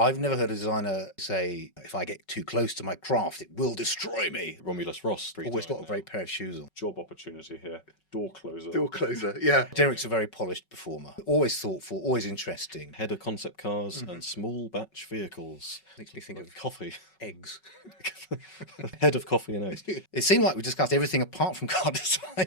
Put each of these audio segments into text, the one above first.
I've never heard a designer say, if I get too close to my craft, it will destroy me. Romulus Rost. Always got a great pair of shoes on. Job opportunity here. Door closer. Door closer, yeah. Derek's a very polished performer. Always thoughtful, always interesting. Head of concept cars and small batch vehicles. Makes me think of Coffee. eggs. Head of coffee and eggs. It seemed like we discussed everything apart from car design.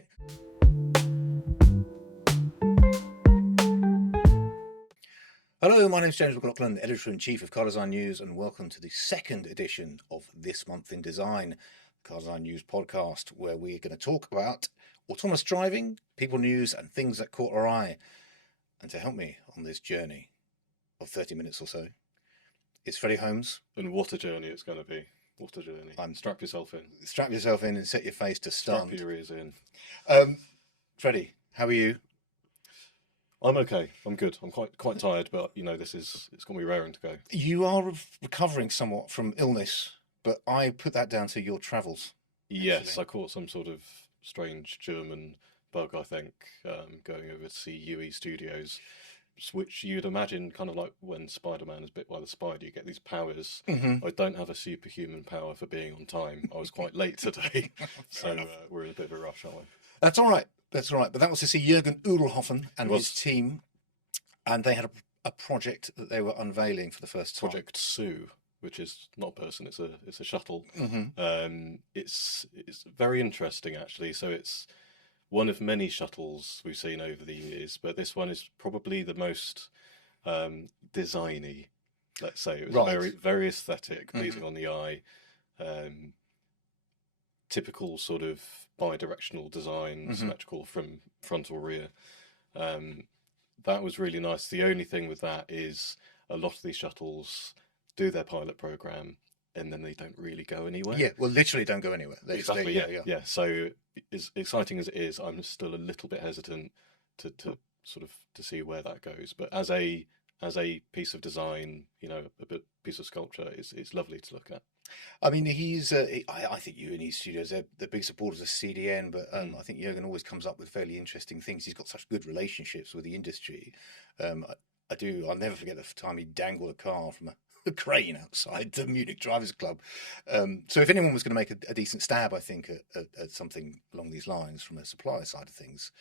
Hello, my name is James McLaughlin, Editor-in-Chief of Car Design News, and welcome to the second edition of This Month in Design, Car Design News podcast, where we're going to talk about autonomous driving, people news, and things that caught our eye. And to help me on this journey of 30 minutes or so, it's Freddie Holmes. And what a journey it's going to be. What a journey. Strap yourself in. Strap yourself in and set your face to stun. Strap your ears in. Freddie, how are you? I'm okay. I'm good. I'm quite tired, but you know, it's going to be raring to go. You are recovering somewhat from illness, but I put that down to your travels. Yes, actually. I caught some sort of strange German bug, I think, going over to see UE Studios, which you'd imagine kind of like when Spider-Man is bit by the spider, you get these powers. Mm-hmm. I don't have a superhuman power for being on time. I was quite late today, so we're in a bit of a rush, aren't we? That's all right. That's all right. But that was to see Jürgen Udelhoffen and his team, and they had a project that they were unveiling for the first time. Project Sue, which is not a person, it's a shuttle. Mm-hmm. It's very interesting actually. So it's one of many shuttles we've seen over the years, but this one is probably the most designy. Let's say it was Right. very aesthetic, pleasing on the eye. Typical sort of bi-directional design, symmetrical from front or rear. That was really nice. The only thing with that is a lot of these shuttles do their pilot program and then they don't really go anywhere. Yeah, well, literally don't go anywhere. Exactly. Yeah. So as exciting as it is, I'm still a little bit hesitant to sort of to see where that goes. But as a piece of design, you know, piece of sculpture, it's lovely to look at. I mean, I think UE Studios, they're big supporters of CDN, but I think Jürgen always comes up with fairly interesting things. He's got such good relationships with the industry. I'll never forget the time he dangled a car from a crane outside the Munich Drivers Club. So if anyone was going to make a decent stab, I think, at something along these lines from a supplier side of things,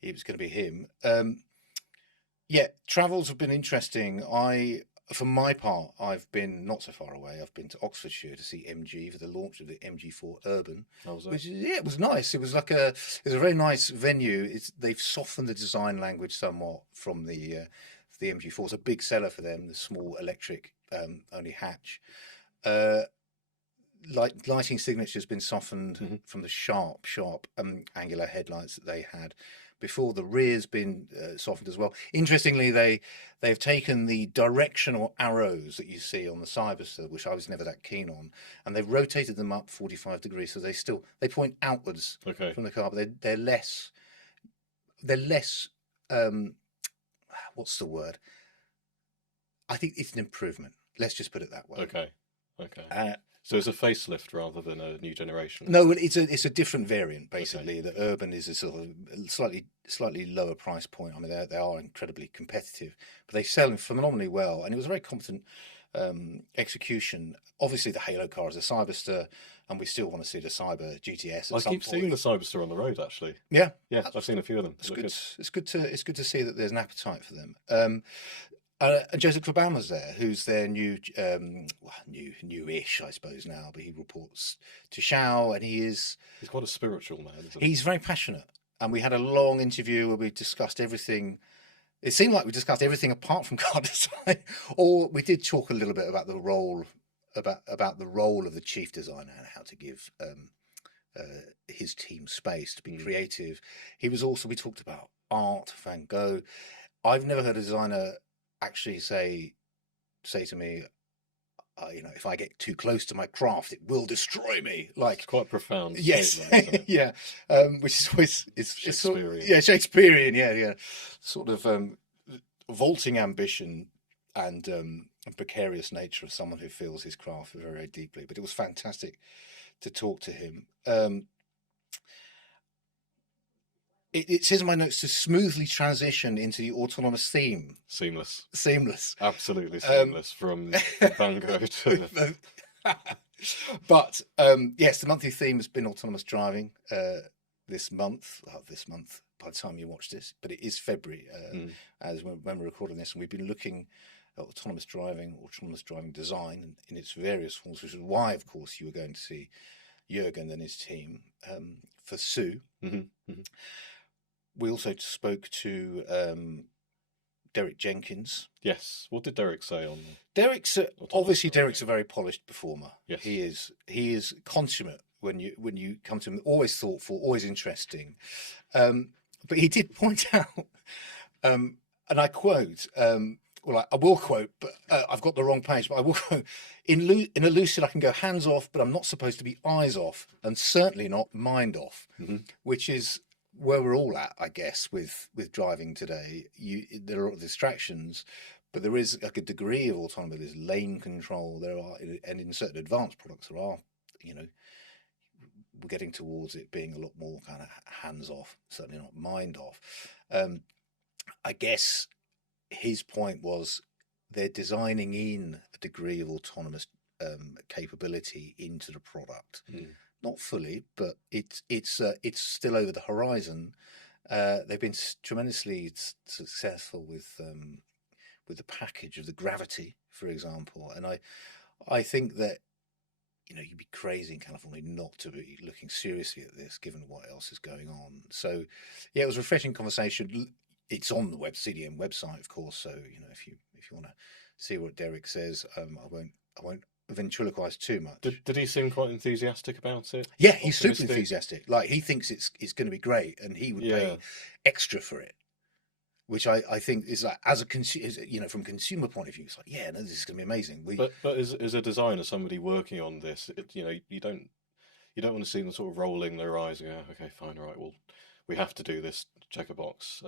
it was going to be him. Yeah, travels have been interesting. For my part, I've been not so far away. I've been to Oxfordshire to see MG for the launch of the MG4 Urban. How was that? Which it was nice. It was a very nice venue. They've softened the design language somewhat from the MG4. It's a big seller for them. The small electric only hatch. Lighting signature has been softened from the sharp angular headlights that they had before. The rear's been softened as well. Interestingly, they've taken the directional arrows that you see on the Cyberster, which I was never that keen on, and they've rotated them up 45 degrees, so they point outwards from the car, but they're less what's the word? I think it's an improvement. Let's just put it that way. Okay. So it's a facelift rather than a new generation. No, it's a different variant basically. Okay. The Urban is a sort of slightly lower price point. I mean, they are incredibly competitive, but they sell phenomenally well, and it was a very competent execution. Obviously, the Halo car is a Cyberster, and we still want to see the Cyber GTS. I keep seeing the Cyberster on the road actually. Yeah, I've seen a few of them. It's good to see that there's an appetite for them. And Jozef Kaban was there, who's their newish, I suppose now, but he reports to Xiao, and he's quite a spiritual man, isn't he? He's very passionate, and we had a long interview where we discussed everything. It seemed like we discussed everything apart from car design, or we did talk a little bit about the role about the role of the chief designer and how to give his team space to be creative. We talked about art, Van Gogh. I've never heard a designer actually say to me, if I get too close to my craft, it will destroy me. Like, it's quite profound. Yes, yeah. Which is it's Shakespearean. Shakespearean. Yeah. Sort of vaulting ambition and precarious nature of someone who feels his craft very, very deeply. But it was fantastic to talk to him. It says in my notes to smoothly transition into the autonomous theme. Seamless. Seamless. Absolutely seamless from Van Gogh to... But yes, the monthly theme has been autonomous driving this month. Well, this month, by the time you watch this, but it is February as when we're recording this, and we've been looking at autonomous driving design in its various forms, which is why, of course, you were going to see Jürgen and his team for Sue. We also spoke to Derek Jenkins. Yes. What did Derek say on? Derek's Derek's a very polished performer. Yes. He is consummate when you come to him. Always thoughtful, always interesting. But he did point out, and I quote. Well, I will quote, but I've got the wrong page. But I will quote: in a Lucid, I can go hands off, but I'm not supposed to be eyes off, and certainly not mind off, which is where we're all at, I guess, with driving today. There are a lot of distractions, but there is like a degree of autonomy. There's lane control. There are, and in certain advanced products, there are, we're getting towards it being a lot more kind of hands off, certainly not mind off. I guess his point was they're designing in a degree of autonomous capability into the product. Not fully, but it's still over the horizon. They've been tremendously successful with the package of the Gravity, for example, and I think that you'd be crazy in California not to be looking seriously at this, given what else is going on. So, yeah, it was a refreshing conversation. It's on the CDM website, of course. So if you want to see what Derek says, I won't ventriloquize too much. Did he seem quite enthusiastic about it? Yeah, he's super enthusiastic. Like, he thinks it's going to be great, and he would pay extra for it, which I think is like, as a consumer, from consumer point of view, it's like, yeah, no, this is going to be amazing. But as a designer, somebody working on this, you don't want to see them sort of rolling their eyes and go, okay, fine, all right, well, we have to do this, check a box.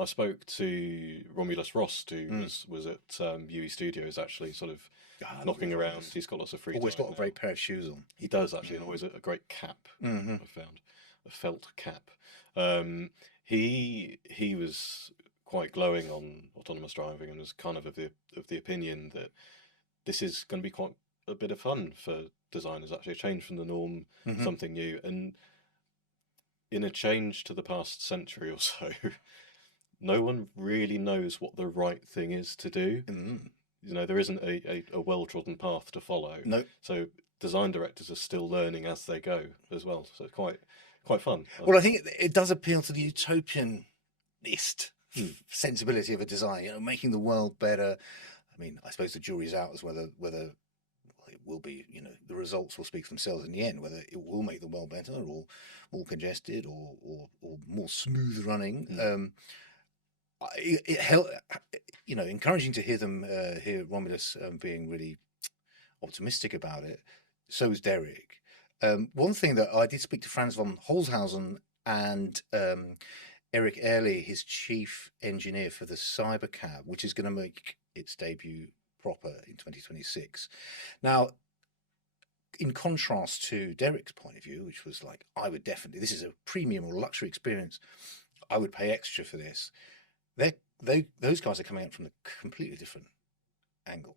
I spoke to Romulus Rost, who was at UE Studios, actually, sort of knocking around. He's got lots of free time. Always got a great pair of shoes on. He does, actually, and always a great cap, I found. A felt cap. He was quite glowing on autonomous driving and was kind of the opinion that this is going to be quite a bit of fun for designers, actually, a change from the norm, something new. And in a change to the past century or so, no one really knows what the right thing is to do. There isn't a well-trodden path to follow. No. So design directors are still learning as they go as well. So it's quite fun. Well, I think it does appeal to the utopianist sensibility of a design. Making the world better. I mean, I suppose the jury's out as whether it will be. The results will speak for themselves in the end. Whether it will make the world better, or more congested, or more smooth running. It helped, encouraging to hear Romulus being really optimistic about it. So is Derek. One thing that I did speak to Franz von Holzhausen and Eric Early, his chief engineer for the Cybercab, which is going to make its debut proper in 2026. Now, in contrast to Derek's point of view, which was like, this is a premium or luxury experience, I would pay extra for this. Those guys are coming out from a completely different angle,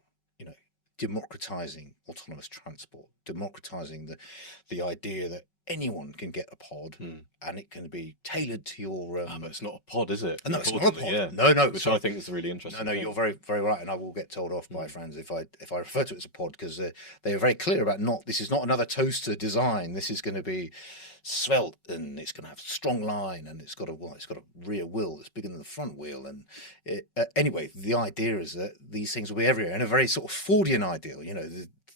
democratizing autonomous transport, democratizing the idea that anyone can get a pod and it can be tailored to your. But it's not a pod, is it? No, it's not a pod. Yeah. No. Which I think is really interesting. No, you're very, very right, and I will get told off by friends if I refer to it as a pod, because they are very clear about this is not another toaster design. This is going to be svelte, and it's going to have a strong line, and it's got a rear wheel that's bigger than the front wheel. And anyway, the idea is that these things will be everywhere, and a very sort of Fordian ideal.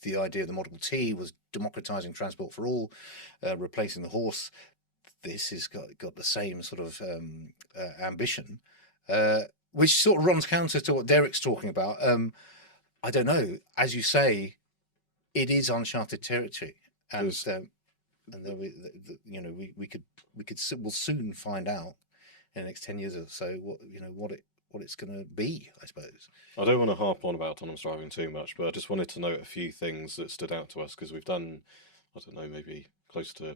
The idea of the Model T was democratizing transport for all, replacing the horse. This has got the same sort of ambition, which sort of runs counter to what Derek's talking about. I don't know. As you say, it is uncharted territory, and then we'll soon find out in the next 10 years or so what it's going to be, I suppose. I don't want to harp on about autonomous driving too much, but I just wanted to note a few things that stood out to us, because we've done, I don't know, maybe close to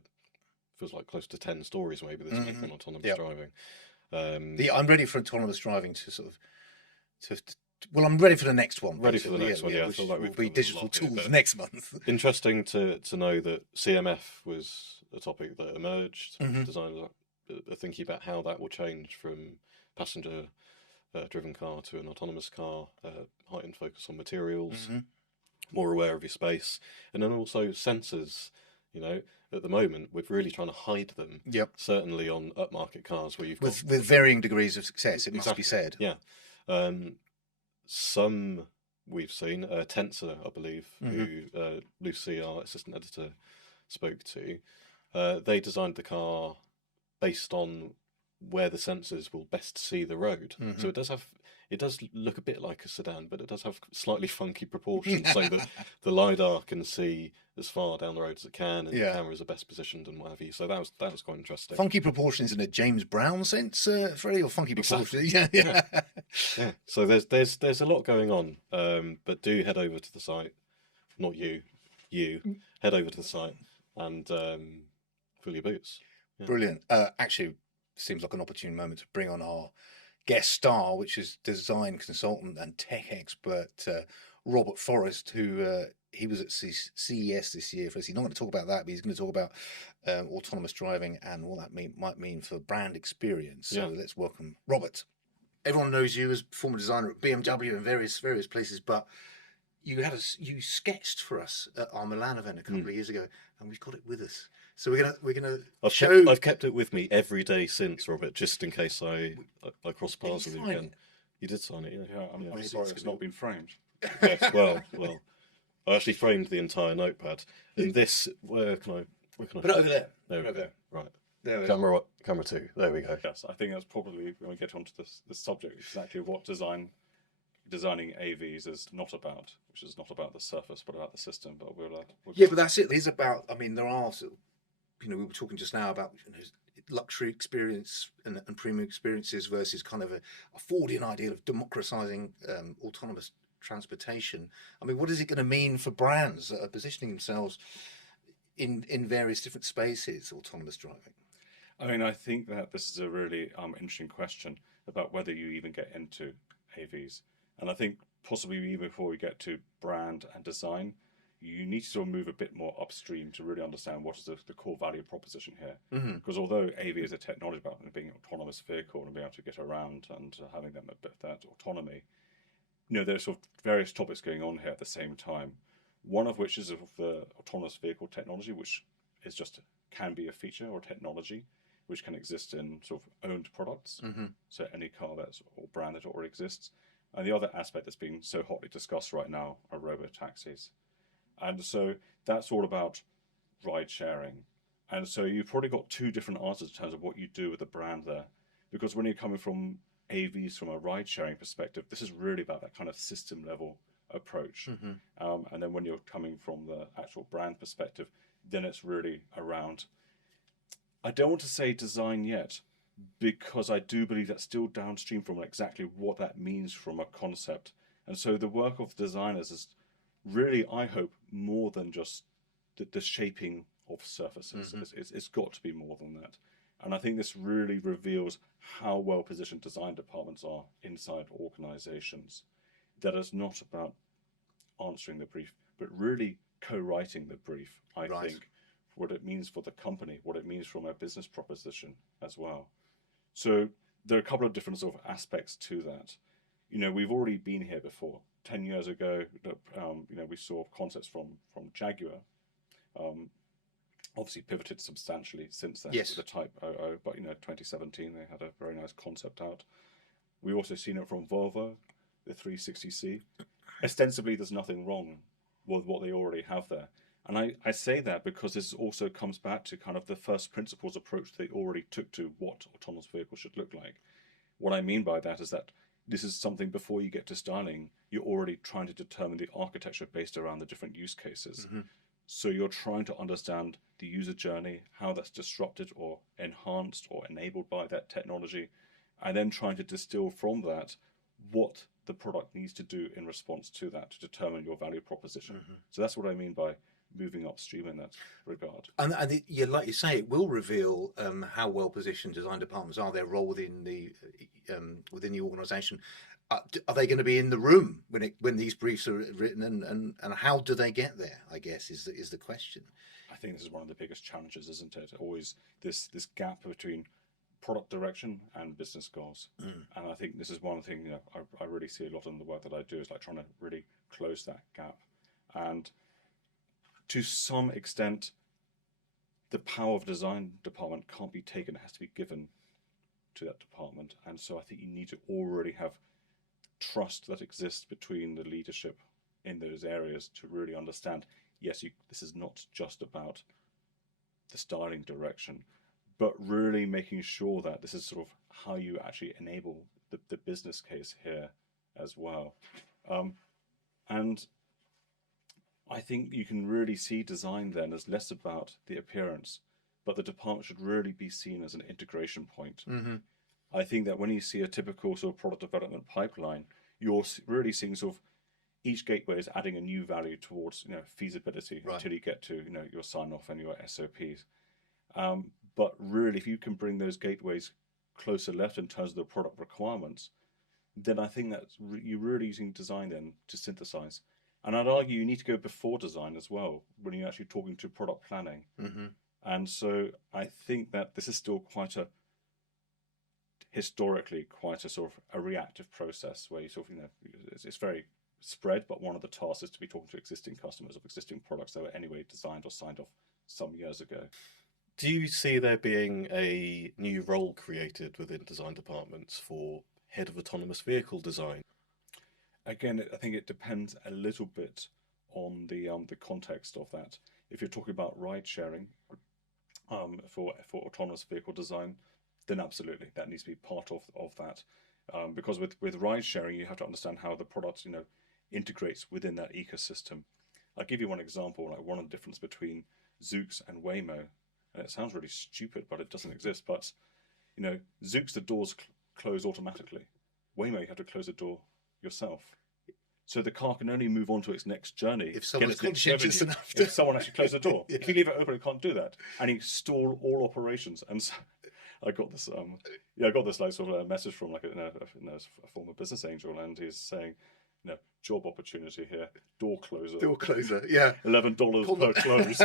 feels like close to 10 stories maybe this week on autonomous driving. I'm ready for autonomous driving to sort of well, I'm ready for the next one. Ready for the next one, yeah. I Which feel like will be digital tools next month. Interesting to know that CMF was a topic that emerged. Designers are thinking about how that will change from passenger driven car to an autonomous car, heightened focus on materials, more aware of your space, and then also sensors. You know, at the moment we're really trying to hide them. Yep. Certainly on upmarket cars where you've got with varying degrees of success, it must be said. Yeah. Some we've seen, Tensor, I believe, who Luce, our assistant editor, spoke to. They designed the car based on where the sensors will best see the road. So it does look a bit like a sedan, but it does have slightly funky proportions, so that the LiDAR can see as far down the road as it can, and the cameras are best positioned and what have you. So that was quite interesting. Funky proportions in a James Brown sense, Freddie, or funky proportions? Yeah. So there's a lot going on, but do head over to the site. Not you head over to the site and fill your boots. Yeah. Brilliant. Actually, seems like an opportune moment to bring on our guest star, which is design consultant and tech expert Robert Forrest, who he was at CES this year. He's not going to talk about that, but he's going to talk about autonomous driving and what that might mean for brand experience. So let's welcome Robert. Everyone knows you as former designer at BMW and various places, but you sketched for us at our Milan event a couple of years ago, and we've got it with us. So we're gonna I've kept it with me every day since, Robert, just in case I cross paths with you again. You did sign it, yeah. I'm sorry it's not been framed. Yes, well, I actually framed the entire notepad. And this, where can I put it over there? There we go. Right. There Camera 2. There we go. Yes, I think that's probably when we get onto this subject, exactly what designing AVs is not about, which is not about the surface, but about the system. But but that's it. It's about. I mean, there are we were talking just now about luxury experience and premium experiences versus kind of a Fordian ideal of democratizing autonomous transportation. I mean, what is it going to mean for brands that are positioning themselves in various different spaces, autonomous driving? I mean, I think that this is a really interesting question about whether you even get into AVs. And I think possibly even before we get to brand and design, you need to sort of move a bit more upstream to really understand what is the core value proposition here. Because although AV is a technology about being an autonomous vehicle and being able to get around and having them a bit of that autonomy, there's sort of various topics going on here at the same time. One of which is of the autonomous vehicle technology, which is can be a feature or technology which can exist in sort of owned products. So any car or brand that already exists. And the other aspect that's being so hotly discussed right now are robo-taxis. And so that's all about ride sharing. And so you've probably got two different answers in terms of what you do with the brand there. Because when you're coming from AVs from a ride sharing perspective, this is really about that kind of system level approach. And then when you're coming from the actual brand perspective, then it's really around, I don't want to say design yet, because I do believe that's still downstream from exactly what that means from a concept. And so the work of designers is really, I hope, more than just the shaping of surfaces. It's got to be more than that. And I think this really reveals how well positioned design departments are inside organizations. That is not about answering the brief, but really co-writing the brief, I think, what it means for the company, what it means from a business proposition as well. So there are a couple of different sort of aspects to that. We've already been here before. 10 years ago, we saw concepts from Jaguar. Obviously pivoted substantially since then with the Type 00, but 2017 they had a very nice concept out. We've also seen it from Volvo, the 360C. Ostensibly, there's nothing wrong with what they already have there. And I say that because this also comes back to kind of the first principles approach they already took to what autonomous vehicles should look like. What I mean by that is that this is something before you get to styling, you're already trying to determine the architecture based around the different use cases. So you're trying to understand the user journey, how that's disrupted or enhanced or enabled by that technology, and then trying to distill from that what the product needs to do in response to that to determine your value proposition. So that's what I mean by moving upstream in that regard. And yeah, like you say, it will reveal how well positioned design departments are, their role within the organisation. Are they going to be in the room when these briefs are written, and how do they get there? I guess is the question. I think this is one of the biggest challenges, isn't it? Always this gap between product direction and business goals. And I think this is one thing, you know, I really see a lot in the work that I do is like trying to really close that gap. And to some extent, the power of design department can't be taken, it has to be given to that department. And so I think you need to already have trust that exists between the leadership in those areas to really understand, yes, this is not just about the styling direction, but really making sure that this is sort of how you actually enable the business case here as well. And I think you can really see design then as less about the appearance, but the department should really be seen as an integration point. I think that when you see a typical sort of product development pipeline, you're really seeing sort of each gateway is adding a new value towards, you know, feasibility until you get to, you know, your sign off and your SOPs. But really, if you can bring those gateways closer left in terms of the product requirements, then I think that you're really using design then to synthesize. And I'd argue you need to go before design as well when you're actually talking to product planning. And so I think that this is still historically quite a sort of a reactive process where you sort of, you know, it's very spread, but one of the tasks is to be talking to existing customers of existing products that were anyway designed or signed off some years ago. Do you see there being a new role created within design departments for head of autonomous vehicle design? Again, I think it depends a little bit on the context of that. If you're talking about ride sharing for autonomous vehicle design, then absolutely that needs to be part of that. Because with ride sharing, you have to understand how the product, you know, integrates within that ecosystem. I'll give you one example, like one of the difference between Zoox and Waymo. And it sounds really stupid, but it doesn't exist. But, you know, Zoox, the doors close automatically. Waymo, you have to close the door yourself. So the car can only move on to its next journey if someone's conscientious enough to... if someone actually closes the door. If you leave it open, it can't do that. And you stall all operations. And so I got this, like sort of a message from like a former business angel, and he's saying, you know, job opportunity here, door closer. Door closer, yeah. $11 per close.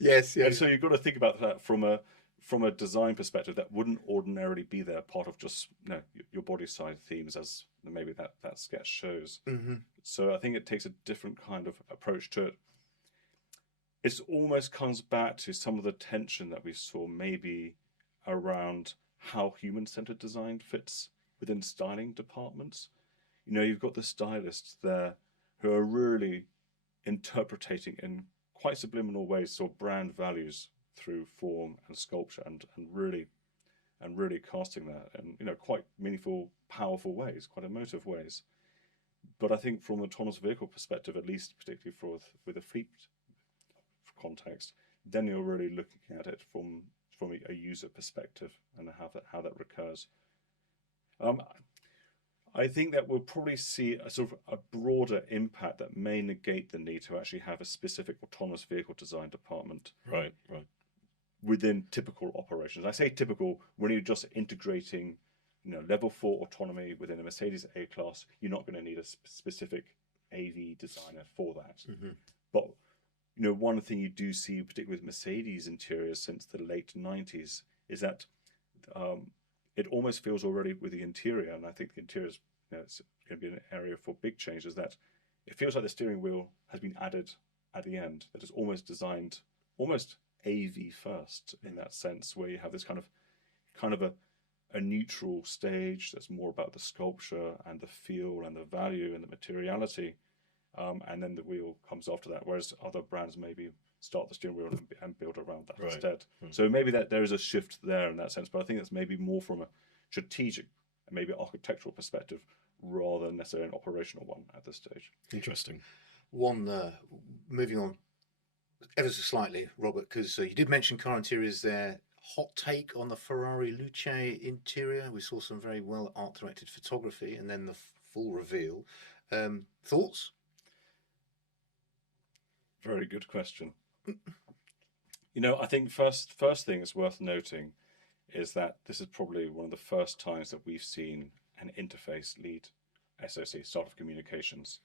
Yes. And so you've got to think about that from a design perspective that wouldn't ordinarily be there, part of just, you know, your body side themes, as maybe that sketch shows. So I think it takes a different kind of approach to it. It almost comes back to some of the tension that we saw maybe around how human-centered design fits within styling departments. You know, you've got the stylists there who are really interpreting in quite subliminal ways sort of brand values through form and sculpture, and really casting that in, you know, quite meaningful, powerful ways, quite emotive ways. But I think from an autonomous vehicle perspective, at least particularly with a fleet context, then you're really looking at it from a user perspective and how that recurs. I think that we'll probably see a sort of a broader impact that may negate the need to actually have a specific autonomous vehicle design department. Right. Within typical operations. I say typical when you're just integrating, you know, level 4 autonomy within a Mercedes A-Class. You're not going to need a specific AV designer for that. But, you know, one thing you do see, particularly with Mercedes interiors since the late 90s, is that it almost feels already with the interior, and I think the interior is, you know, it's going to be an area for big changes, that it feels like the steering wheel has been added at the end, that it's almost designed almost AV first in that sense, where you have this kind of a neutral stage that's more about the sculpture and the feel and the value and the materiality, and then the wheel comes after that, whereas other brands maybe start the steering wheel and build around that instead. So maybe that there is a shift there in that sense, but I think that's maybe more from a strategic and maybe architectural perspective rather than necessarily an operational one at this stage. Interesting. Moving on ever so slightly, Robert, because you did mention car interiors there. hot take on the Ferrari Luce interior. We saw some very well art-directed photography, and then the full reveal. Thoughts? Very good question. I think first thing is worth noting is that this is probably one of the first times that we've seen an interface lead SoC, start of communications.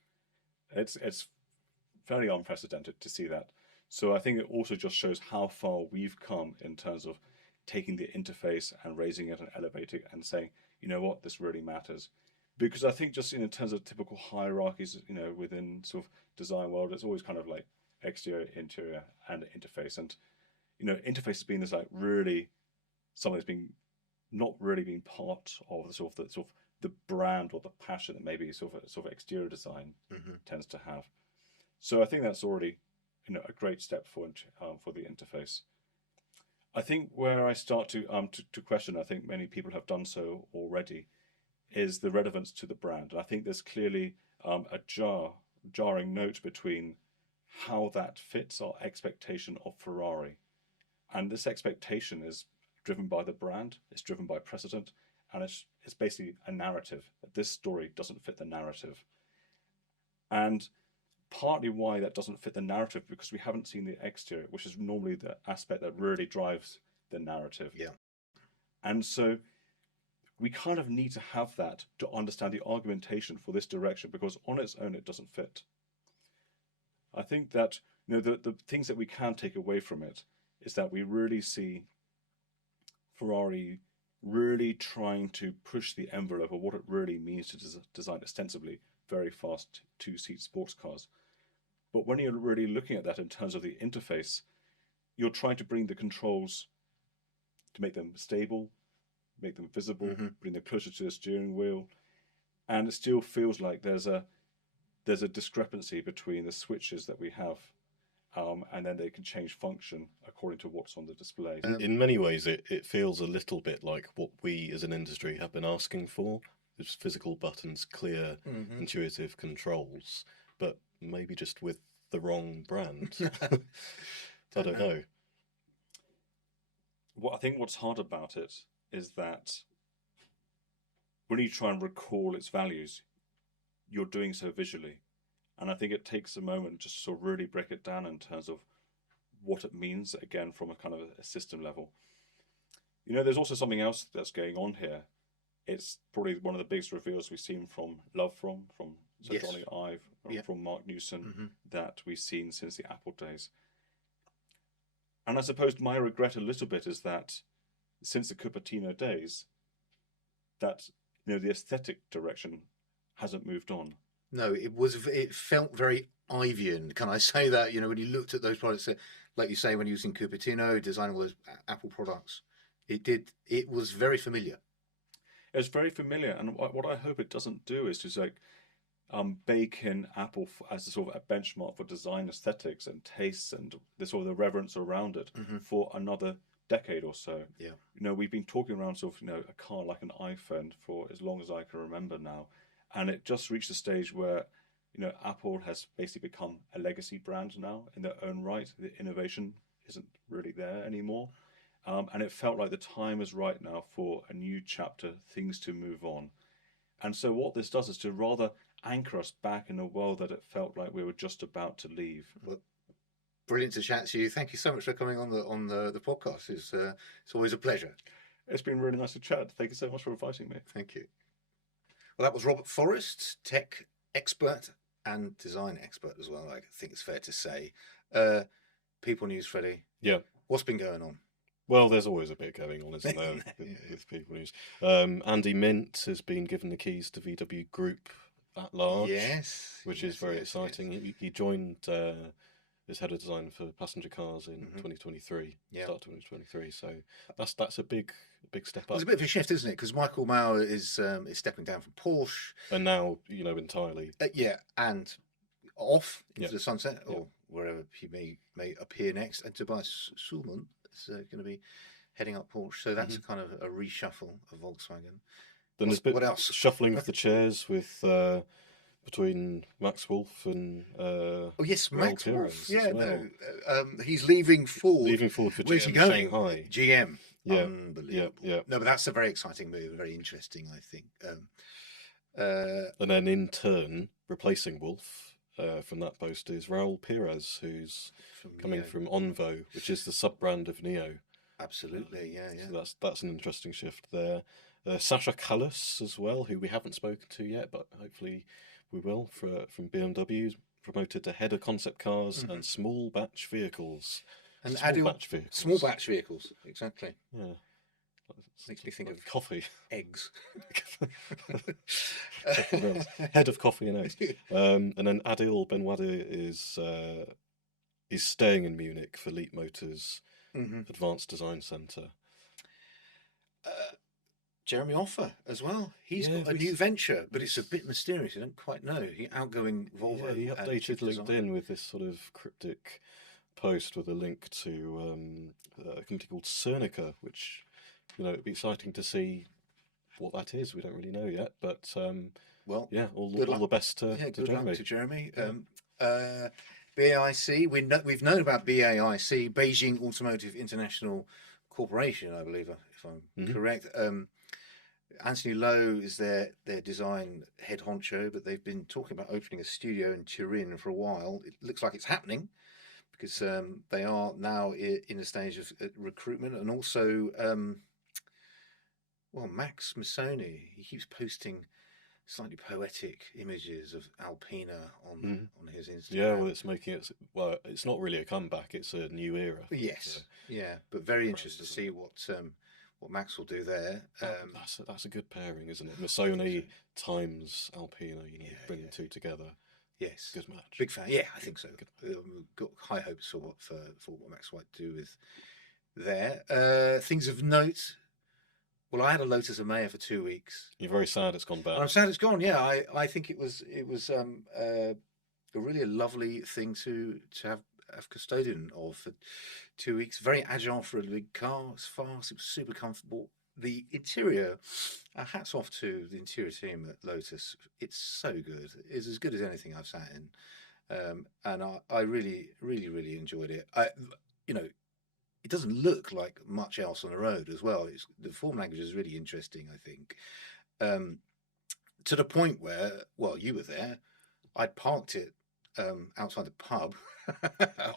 It's very unprecedented to see that. So I think it also just shows how far we've come in terms of taking the interface and raising it and elevating it and saying, you know what, this really matters. Because I think just in terms of typical hierarchies, within sort of design world, it's always kind of like exterior, interior, and interface. And interface has been this like really something that's been not really been part of the brand or the passion that maybe sort of exterior design tends to have. So I think that's already a great step forward for the interface. I think where I start to question, I think many people have done so already, is the relevance to the brand. And I think there's clearly a jarring note between how that fits our expectation of Ferrari. And this expectation is driven by the brand, it's driven by precedent, and it's basically a narrative. This story doesn't fit the narrative. And partly why that doesn't fit the narrative, because we haven't seen the exterior, which is normally the aspect that really drives the narrative. Yeah. And so we kind of need to have that to understand the argumentation for this direction, because on its own it doesn't fit. I think that the things that we can take away from it is that we really see Ferrari really trying to push the envelope of what it really means to design ostensibly very fast two-seat sports cars. But when you're really looking at that in terms of the interface, you're trying to bring the controls to make them stable, make them visible, bring them closer to the steering wheel, and it still feels like there's a discrepancy between the switches that we have, and then they can change function according to what's on the display. In many ways, it feels a little bit like what we as an industry have been asking for. There's physical buttons, clear, intuitive controls, but maybe just with the wrong brand. I don't know. I think what's hard about it is that when you try and recall its values, you're doing so visually. And I think it takes a moment just to sort of really break it down in terms of what it means, again, from a kind of a system level. There's also something else that's going on here. It's probably one of the biggest reveals we've seen from Sir Johnny Ive, from Mark Newson, that we've seen since the Apple days. And I suppose my regret a little bit is that since the Cupertino days, that the aesthetic direction hasn't moved on. No, it felt very Ivian. Can I say that? When you looked at those products, like you say, when he was in Cupertino designing all those Apple products, it was very familiar. It's very familiar, and what I hope it doesn't do is to bake in Apple as a sort of a benchmark for design aesthetics and tastes and the sort of the reverence around it for another decade or so. Yeah. We've been talking around sort of a car like an iPhone for as long as I can remember now, and it just reached a stage where Apple has basically become a legacy brand now in their own right. The innovation isn't really there anymore. And it felt like the time is right now for a new chapter, things to move on. And so what this does is to rather anchor us back in a world that it felt like we were just about to leave. Well, brilliant to chat to you. Thank you so much for coming on the podcast. It's always a pleasure. It's been really nice to chat. Thank you so much for inviting me. Thank you. Well, that was Robert Forrest, tech expert and design expert as well, I think it's fair to say. People News, Freddie. Yeah. What's been going on? Well, there's always a bit going on, isn't there, with People News. Andy Mint has been given the keys to VW Group at large, which is very exciting. Yes. He joined as head of design for passenger cars in 2023, start 2023. So that's a big step up. It's a bit of a shift, isn't it? Because Michael Mauer is stepping down from Porsche, and now entirely. And off into the sunset or wherever he may appear next. And Tobias Schulman is going to be heading up Porsche. So that's kind of a reshuffle of Volkswagen. Then there's a bit what else? Shuffling of the chairs with between Max Wolf and Oh yes, Raul Max Perez Wolf. as Yeah, well. no, he's leaving Ford. Leaving Ford for Where's GM he going? Shanghai. GM. Yeah, Unbelievable. yeah. No, but that's a very exciting move. Very interesting, I think. And then in turn, replacing Wolf from that post is Raul Perez, who's coming Neo. from Onvo, which is the sub-brand of Neo. Absolutely, yeah. So that's an interesting shift there. Sasha Callas as well, who we haven't spoken to yet, but hopefully we will, from BMW, promoted to head of concept cars and small batch vehicles. And small batch vehicles, exactly. Yeah. Makes me think of coffee. Eggs. Head of coffee and eggs. And then Adil Benwadi is staying in Munich for Leapmotor's Advanced Design Centre. Jeremy Offer as well. He's got a new venture, but it's a bit mysterious. I don't quite know. Outgoing Volvo. Yeah, he updated LinkedIn with this sort of cryptic post with a link to a company called Cernica, which, it'd be exciting to see what that is. We don't really know yet, but all the best to good Jeremy. luck to Jeremy. BAIC. We've known about BAIC, Beijing Automotive International Corporation, I believe, if I'm correct. Anthony Lowe is their design head honcho, but they've been talking about opening a studio in Turin for a while. It looks like it's happening because they are now in a stage of recruitment, and also, Max Missoni, he keeps posting slightly poetic images of Alpina on his Instagram. Yeah, well, it's making it. Well, it's not really a comeback; it's a new era. Yes, but very interested to see what Max will do there. That's a good pairing, isn't it? Missoni times Alpina, bringing two together. Yes, good match. Big fan. Yeah, I think so. We've got high hopes for what Max might do with there. Things of note. Well, I had a Lotus Emeya for 2 weeks. You're very sad it's gone bad. I'm sad it's gone. Yeah, I think it was a really lovely thing to have custodian of for 2 weeks. Very agile for a big car. It's fast. It was super comfortable. The interior, hats off to the interior team at Lotus. It's so good. It's as good as anything I've sat in, and I really, really, really enjoyed it. It doesn't look like much else on the road as well. The form language is really interesting, I think, to the point where, you were there. I'd parked it outside the pub,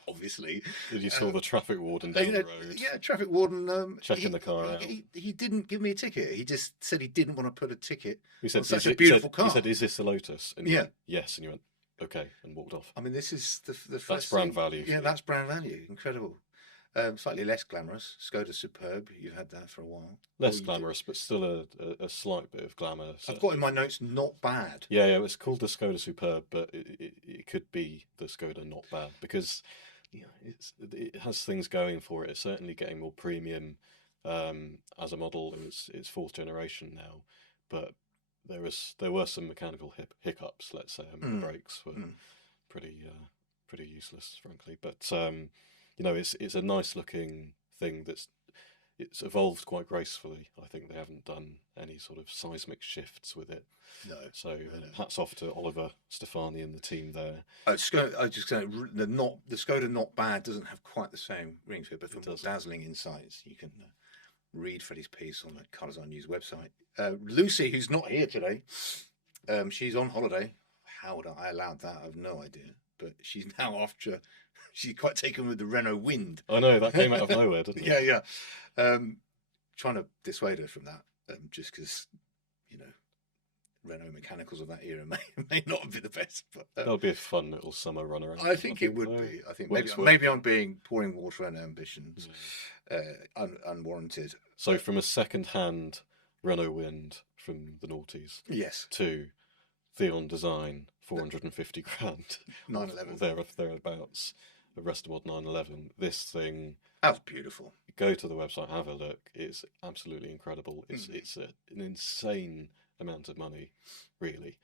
obviously. Did you saw the traffic warden down the road? Yeah, traffic warden checking the car out. He didn't give me a ticket. He just said he didn't want to put a ticket on such a beautiful car. He said, "Is this a Lotus?" And you went, yes, and you went, "Okay," and walked off. I mean, this is the first. That's brand value. Yeah, that's brand value. Incredible. Slightly less glamorous. Skoda Superb. You've had that for a while. Less glamorous, but still a slight bit of glamour. I've got in my notes, not bad. Yeah, it's called the Skoda Superb, but it could be the Skoda not bad because it has things going for it. It's certainly getting more premium as a model. It's fourth generation now, but there were some mechanical hiccups. Let's say the brakes were pretty useless, frankly. But it's a nice looking thing it's evolved quite gracefully. I think they haven't done any sort of seismic shifts with it. No. So hats off to Oliver Stefani and the team there. I just going the Skoda not bad doesn't have quite the same ring to it, but for more dazzling insights, you can read Freddie's piece on the Colours on News website. Lucy, who's not here today, she's on holiday. How would I allowed that? I have no idea. But she's now after. She's quite taken with the Renault Wind. I know, that came out of nowhere, didn't it? Yeah. Trying to dissuade her from that, just because, Renault mechanicals of that era may not be the best. But that'll be a fun little summer run around. I think it would be. I think maybe I'm pouring water on ambitions, unwarranted. So from a second-hand Renault Wind from the noughties, yes, to Theon design, 450 grand, 911 thereabouts. The Restamod 911. This thing. That's beautiful. Go to the website, have a look. It's absolutely incredible. It's an insane amount of money, really.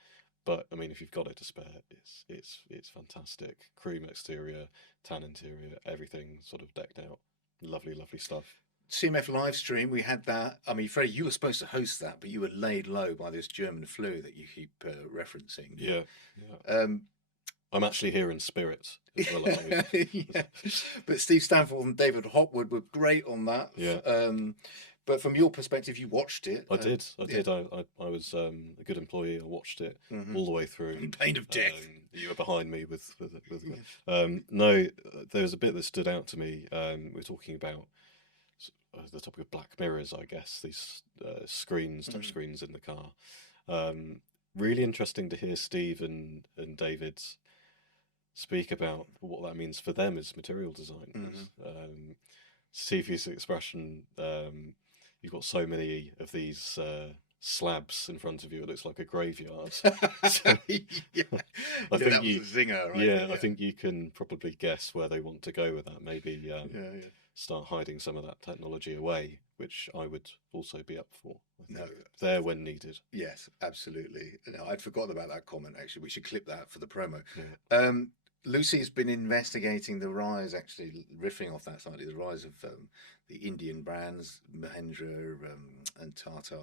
But I mean, if you've got it to spare, it's fantastic. Cream exterior, tan interior, everything sort of decked out. Lovely, lovely stuff. CMF live stream, we had that. I mean, Freddie, you were supposed to host that, but you were laid low by this German flu that you keep referencing. Yeah. I'm actually here in spirit as well. Yeah. But Steve Stanford and David Hopwood were great on that. Yeah. But from your perspective, you watched it. I did. I was a good employee. I watched it all the way through. In pain of death. You were behind me with no, there was a bit that stood out to me. We're talking about the topic of black mirrors, I guess, these screens, touch screens in the car. Really interesting to hear Steve and David speak about what that means for them as material designers. Steve used the expression, you've got so many of these slabs in front of you, it looks like a graveyard. I think that was a zinger, right? Yeah, I think you can probably guess where they want to go with that. Maybe start hiding some of that technology away, which I would also be up for. No, there when needed. Yes, absolutely. No, I'd forgotten about that comment. Actually, we should clip that for the promo. Yeah. Lucy's been investigating the rise, actually riffing off that slightly, the rise of the Indian brands, Mahindra and Tata.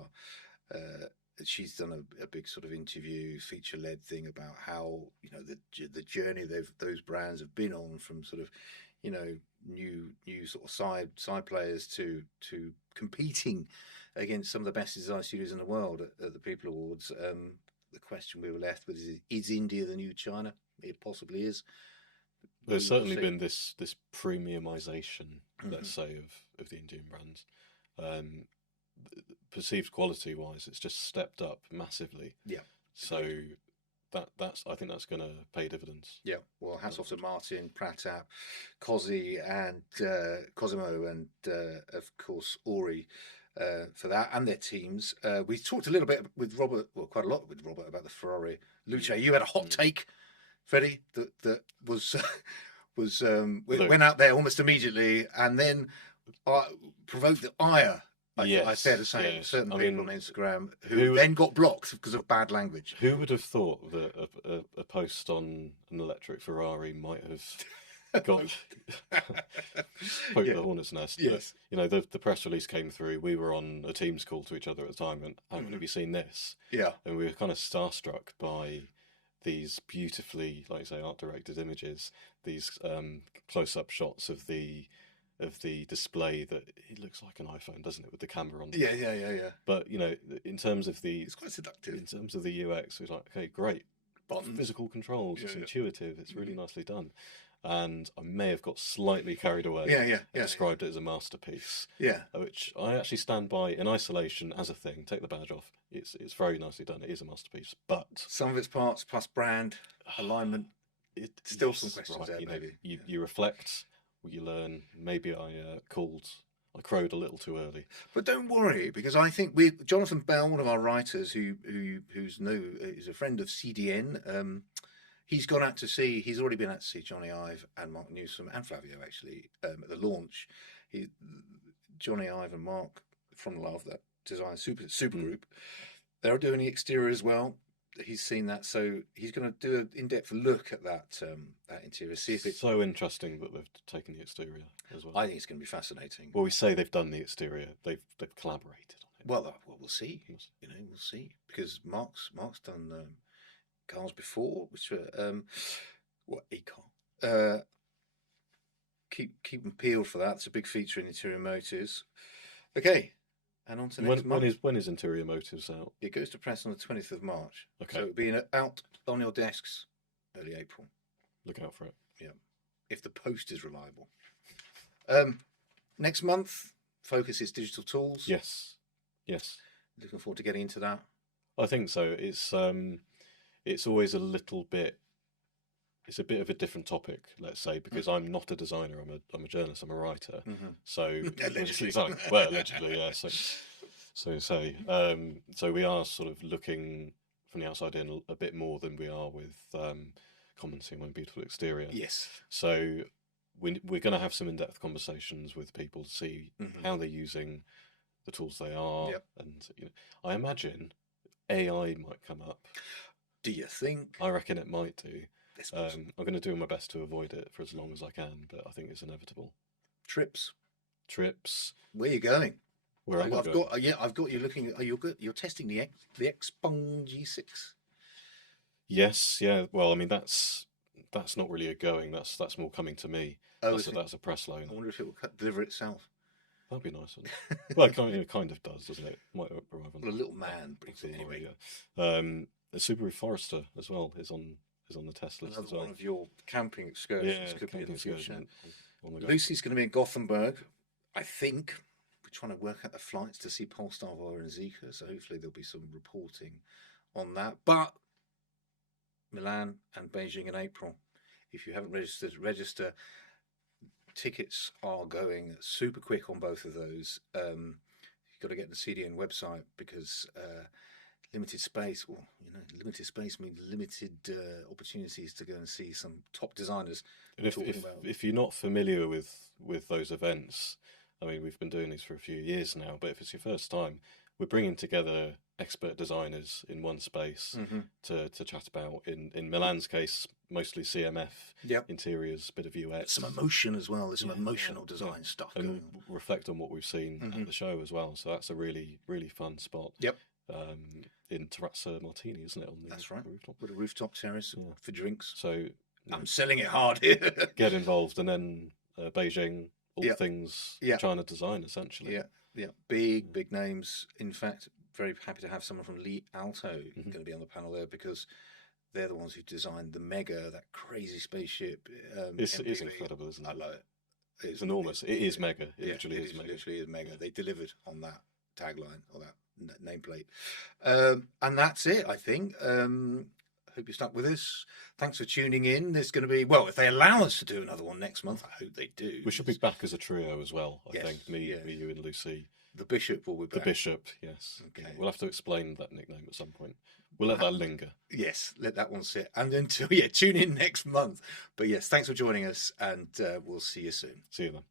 She's done a big sort of interview, feature-led thing about how, you know, the journey those brands have been on, from sort of, you know, new sort of side players to competing against some of the best design studios in the world at the People Awards. The question we were left with is India the new China? It possibly is. There's certainly been this premiumization, let's say, of the Indian brands. Perceived quality wise, it's just stepped up massively. Yeah. So that's I think that's going to pay dividends. Yeah. Well, hats off to Martin, Pratap, Kozi, and Cosimo, and of course Ori. For that and their teams. We talked a little bit with Robert, well, quite a lot with Robert, about the Ferrari Luce. You had a hot take, Freddie, that was went out there almost immediately, and then provoked the ire. I fair to say, certain people on Instagram who then got blocked because of bad language. Who would have thought that a post on an electric Ferrari might have got the hornet's nest? Yes. But, you know, the press release came through. We were on a Teams call to each other at the time, and have you seen this? Yeah. And we were kind of starstruck by these beautifully, like I say, art directed images, these close-up shots of the display that it looks like an iPhone, doesn't it, with the camera on? Yeah. But you know, in terms of it's quite seductive. In terms of the UX, it's like, okay, great, buttons, physical controls, it's intuitive, it's really nicely done. And I may have got slightly carried away. Yeah. Described it as a masterpiece. Yeah. Which I actually stand by in isolation as a thing. Take the badge off. It's very nicely done. It is a masterpiece. But some of its parts plus brand alignment, still some questions there. Maybe you reflect. You learn. Maybe I crowed a little too early. But don't worry, because I think Jonathan Bell, one of our writers, who's a friend of CDN. He's gone out to see. He's already been out to see Johnny Ive and Mark Newsom and Flavio actually at the launch. Johnny Ive and Mark from Love, that design super group, they're doing the exterior as well. He's seen that, so he's going to do an in-depth look at that interior. See if it's so interesting that they've taken the exterior as well. I think it's going to be fascinating. Well, we say they've done the exterior. They've collaborated on it. Well, we'll see. You know, we'll see, because Mark's done cars before, which were a car. Keep them peeled for that. It's a big feature in Interior Motors. Okay, and on to next month. When is Interior Motors out? It goes to press on the 20th of March. Okay, so it'll be out on your desks early April. Look out for it. Yeah, if the post is reliable. Next month, focus is digital tools. Yes. Looking forward to getting into that. I think so. It's always a little bit. It's a bit of a different topic, let's say, because I'm not a designer. I'm a journalist. I'm a writer. So allegedly, well, allegedly, yeah. So we are sort of looking from the outside in a bit more than we are with commenting on a beautiful exterior. Yes. So we're going to have some in-depth conversations with people to see how they're using the tools they are, and I imagine AI might come up. Do you think? I reckon it might do. I'm going to do my best to avoid it for as long as I can, but I think it's inevitable. Trips trips. Where are you going? Where am I I've going? got I've got you looking. You're good. You're testing the Xpeng G6. Yes, yeah. Well, I mean that's not really a going. That's more coming to me. Oh, That's a press loan. I wonder if it will deliver itself. That'd be nice. Wouldn't it? Well, it kind of does, doesn't it? Might arrive on. Well, a little man brings it anyway. Yeah. The Subaru Forester as well is on the test list Another as well. one of your camping excursions could be in the future. Lucy's going to be in Gothenburg, I think. We're trying to work out the flights to see Polestar, Volvo and Zika, so hopefully there'll be some reporting on that. But Milan and Beijing in April. If you haven't registered, register. Tickets are going super quick on both of those. You've got to get the CDN website because limited space. Well, you know, limited space means limited opportunities to go and see some top designers. And if you're not familiar with those events, I mean, we've been doing these for a few years now, but if it's your first time, we're bringing together expert designers in one space to chat about. In Milan's case, mostly CMF, interiors, bit of UX, some emotion as well. There's some emotional design stuff and going on. reflect on what we've seen at the show as well. So that's a really fun spot. Yep. In Terrazza Martini, isn't it? That's right. Rooftop. With a rooftop terrace for drinks. So I'm selling it hard here. Get involved, and then Beijing, all things China design, essentially. Yeah. Big names. In fact, very happy to have someone from Li Auto going to be on the panel there because they're the ones who designed the Mega, that crazy spaceship. It's incredible, isn't it? I love it. It's enormous. It is mega. It literally is mega. Literally is mega. They delivered on that tagline or that nameplate. And that's it, I think. Hope you stuck with us. Thanks for tuning in. There's going to be, well, if they allow us to do another one next month, I hope they do. We should be back as a trio as well, I think. Me, you and Lucy. The Bishop will be back. The Bishop, yes. Okay. We'll have to explain that nickname at some point. We'll let that linger. Yes, let that one sit. And then, tune in next month. But yes, thanks for joining us, and we'll see you soon. See you then.